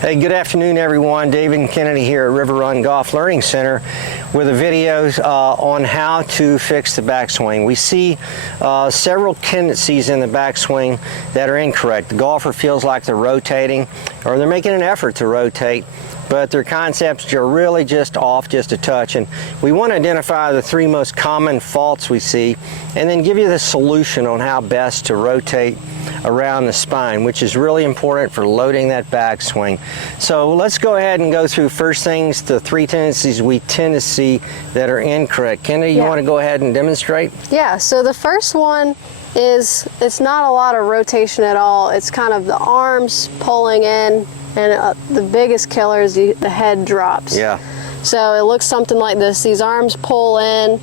Hey, good afternoon everyone. David and Kennedy here at River Run Golf Learning Center with a video on how to fix the backswing. We see several tendencies in the backswing that are incorrect. The golfer feels like they're rotating or they're making an effort to rotate, but their concepts are really just off just a touch. And we want to identify the three most common faults we see and then give you the solution on how best to rotate around the spine, which is really important for loading that backswing. So let's go ahead and go through first things, the three tendencies we tend to see that are incorrect. Kennedy, you want to go ahead and demonstrate? Yeah, so the first one is it's not a lot of rotation at all. It's kind of the arms pulling in, and the biggest killer is the head drops. Yeah. So it looks something like this. These arms pull in,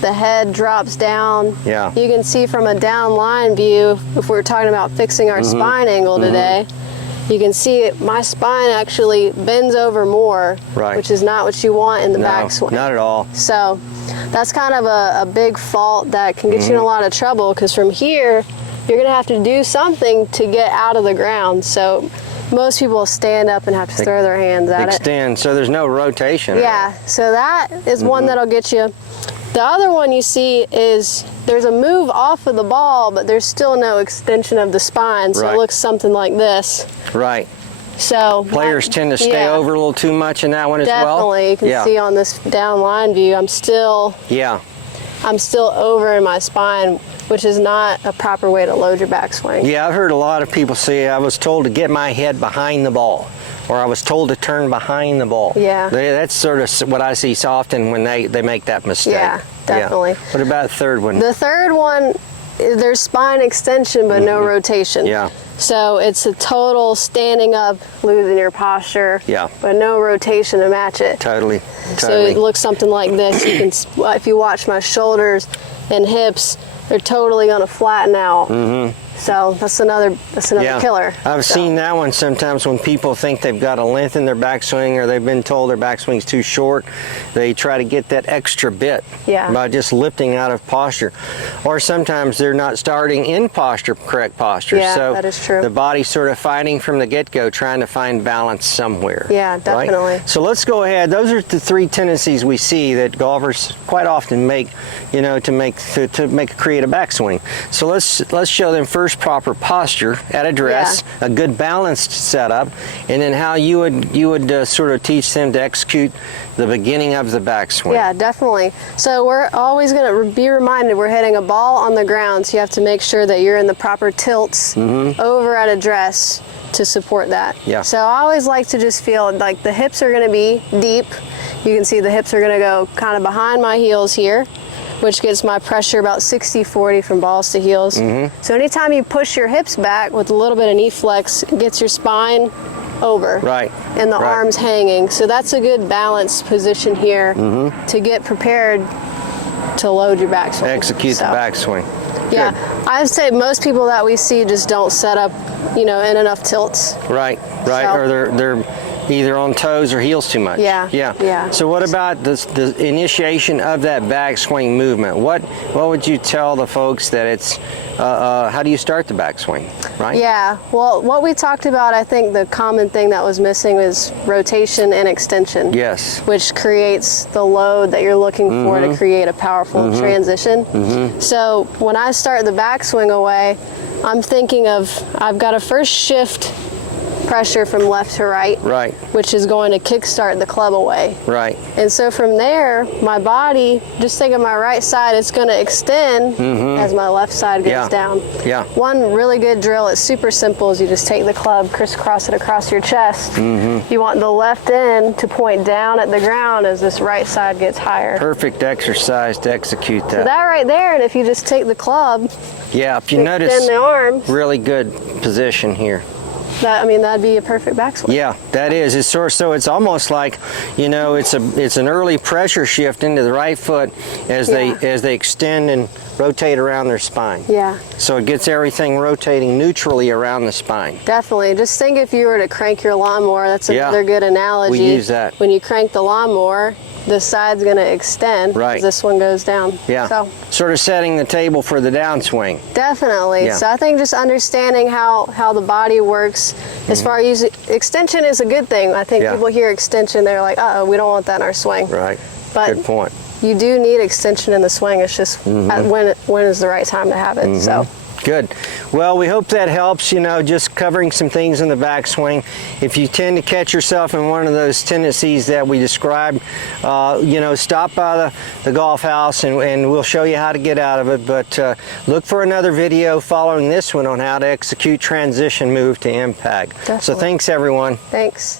the head drops down. Yeah. You can see from a down line view, if we're talking about fixing our spine angle today, you can see my spine actually bends over more, which is not what you want in the backswing. Not at all. So that's kind of a big fault that can get you in a lot of trouble, because from here, you're gonna have to do something to get out of the ground. So most people stand up and have to throw their hands at it. Extend, so there's no rotation. Yeah, so that is one that'll get you. The other one you see is there's a move off of the ball, but there's still no extension of the spine, so it looks something like this. Right. So players tend to stay over a little too much in that one as well. Definitely, you can see on this down line view, I'm still over in my spine, which is not a proper way to load your backswing. Yeah, I've heard a lot of people say, I was told to get my head behind the ball, or I was told to turn behind the ball. Yeah. That's sort of what I see so often when they make that mistake. Yeah, definitely. Yeah. What about the third one? The third one, there's spine extension but no rotation. Yeah. So it's a total standing up, losing your posture, but no rotation to match it. Totally. So it looks something like this. You can, if you watch my shoulders and hips, they're totally gonna flatten out. So that's another killer. I've seen that one sometimes when people think they've got a length in their backswing, or they've been told their backswing's too short. They try to get that extra bit by just lifting out of posture. Or sometimes they're not starting in correct posture. Yeah, so that is true. The body's sort of fighting from the get-go, trying to find balance somewhere. Yeah, definitely. Right? So let's go ahead. Those are the three tendencies we see that golfers quite often make, you know, to create a backswing. So let's show them first proper posture at address, a good balanced setup, and then how you would sort of teach them to execute the beginning of the backswing. Yeah, definitely. So we're always going to be reminded we're hitting a ball on the ground, so you have to make sure that you're in the proper tilts over at address to support that. Yeah. So I always like to just feel like the hips are going to be deep. You can see the hips are going to go kind of behind my heels here, which gets my pressure about 60-40 from balls to heels. So anytime you push your hips back with a little bit of knee flex, it gets your spine over. And the arms hanging. So that's a good balanced position here to get prepared to load your backswing. Execute the backswing. Yeah, I'd say most people that we see just don't set up, you know, in enough tilts. Right, or they're either on toes or heels too much. Yeah. So what about the initiation of that backswing movement? What would you tell the folks that it's, how do you start the backswing, right? Yeah, well, what we talked about, I think the common thing that was missing was rotation and extension. Yes. Which creates the load that you're looking for to create a powerful transition. So when I start the backswing away, I'm thinking of, I've got to first shift pressure from left to right, which is going to kickstart the club away. And so from there, my body, just think of my right side, it's going to extend as my left side goes down. One really good drill, it's super simple, is you just take the club, crisscross it across your chest. You want the left end to point down at the ground as this right side gets higher. Perfect exercise to execute that. So that right there, and if you just take the club, if you notice, the arms, really good position here. That'd be a perfect backswing. Yeah, that is. It's so it's almost like, you know, it's an early pressure shift into the right foot as they extend and rotate around their spine. Yeah. So it gets everything rotating neutrally around the spine. Definitely. Just think if you were to crank your lawnmower, that's another good analogy. We use that. When you crank the lawnmower, the side's going to extend as this one goes down. Yeah. So sort of setting the table for the downswing. Definitely. Yeah. So I think just understanding how the body works as far as extension is a good thing. I think people hear extension, they're like, uh-oh, we don't want that in our swing. Right. But good point. You do need extension in the swing. It's just when is the right time to have it. So. Good. Well, we hope that helps, you know, just covering some things in the backswing. If you tend to catch yourself in one of those tendencies that we described, you know, stop by the golf house and we'll show you how to get out of it. But look for another video following this one on how to execute transition move to impact. Definitely. So thanks, everyone. Thanks.